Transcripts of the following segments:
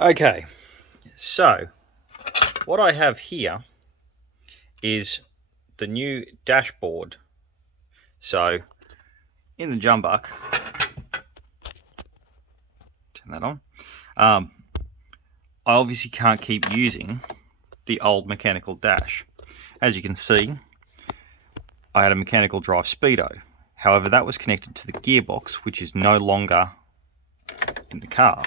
Okay, so what I have here is the new dashboard. So in the jumbuck, turn that on. I obviously can't keep using the old mechanical dash. As you can see, I had a mechanical drive speedo. However, that was connected to the gearbox, which is no longer in the car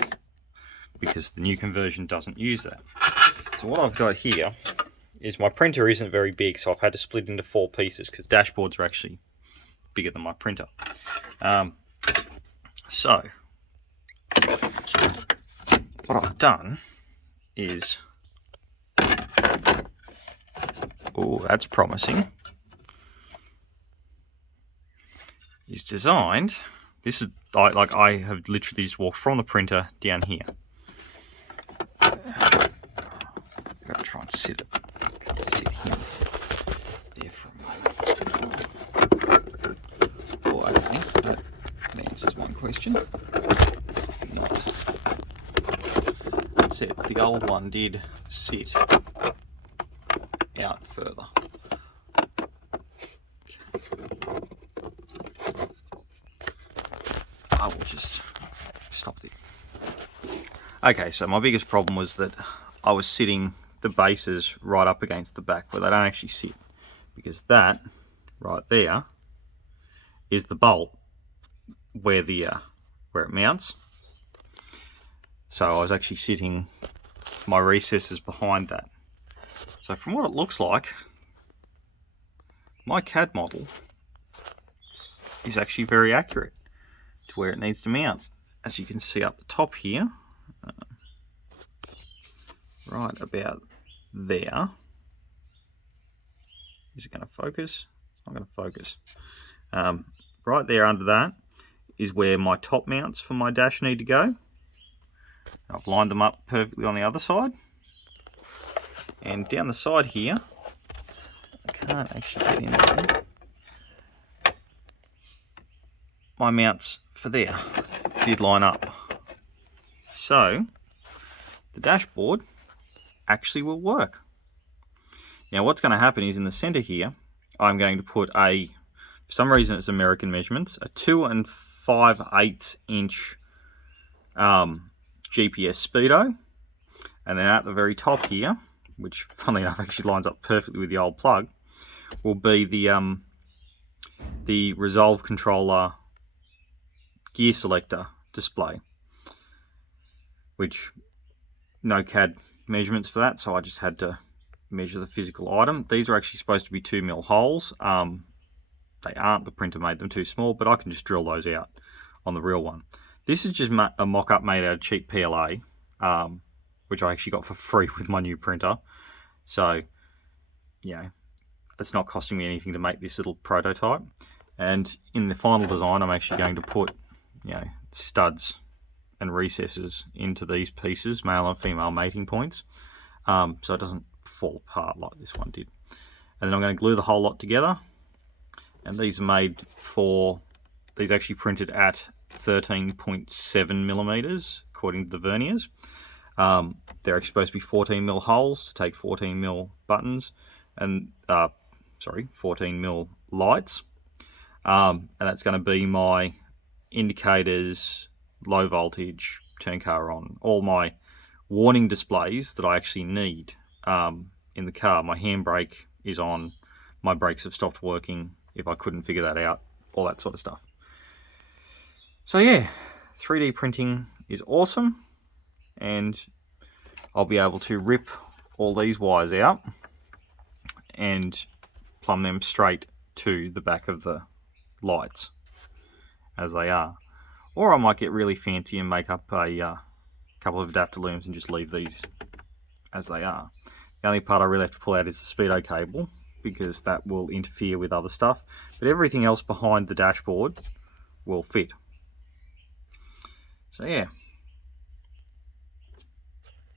because the new conversion doesn't use that. So what I've got here is my printer isn't very big, so I've had to split into 4 pieces because dashboards are actually bigger than my printer. So what I've done is, oh, that's promising, is designed, this is like I have literally just walked from the printer down here. I've got to try and sit it. Can't sit here. There for a moment. Oh, okay, that answers one question. That's it. The old one did sit out further. I will just stop there. Okay, so my biggest problem was that I was sitting the bases right up against the back where they don't actually sit, because that right there is the bolt where it mounts. So I was actually sitting my recesses behind that. So from what it looks like, my CAD model is actually very accurate to where it needs to mount. As you can see up the top here, right about there. Is it going to focus? It's not going to focus. Right there under that is where my top mounts for my dash need to go. I've lined them up perfectly on the other side. And down the side here, I can't actually get in there. My mounts for there did line up. So the dashboard actually will work. Now what's going to happen is in the center here, I'm going to put for some reason it's American measurements, a 2 5/8 inch GPS speedo, and then at the very top here, which funnily enough actually lines up perfectly with the old plug, will be the Resolve controller gear selector display, which no CAD measurements for that, so I just had to measure the physical item. These are actually supposed to be 2mm holes. They aren't, the printer made them too small, but I can just drill those out on the real one. This is just a mock-up made out of cheap PLA, which I actually got for free with my new printer. So, you know, it's not costing me anything to make this little prototype. And in the final design, I'm actually going to put, you know, studs and recesses into these pieces, male and female mating points, so it doesn't fall apart like this one did. And then I'm going to glue the whole lot together. And these are made for, these actually printed at 13.7mm according to the verniers. They're actually supposed to be 14mm holes to take 14mm buttons and 14mm lights, and that's going to be my indicators, low voltage, turn car on, all my warning displays that I actually need in the car. My handbrake is on, my brakes have stopped working if I couldn't figure that out, all that sort of stuff. So yeah, 3D printing is awesome, and I'll be able to rip all these wires out and plumb them straight to the back of the lights as they are. Or I might get really fancy and make up a couple of adapter looms and just leave these as they are. The only part I really have to pull out is the speedo cable, because that will interfere with other stuff, but everything else behind the dashboard will fit. So yeah,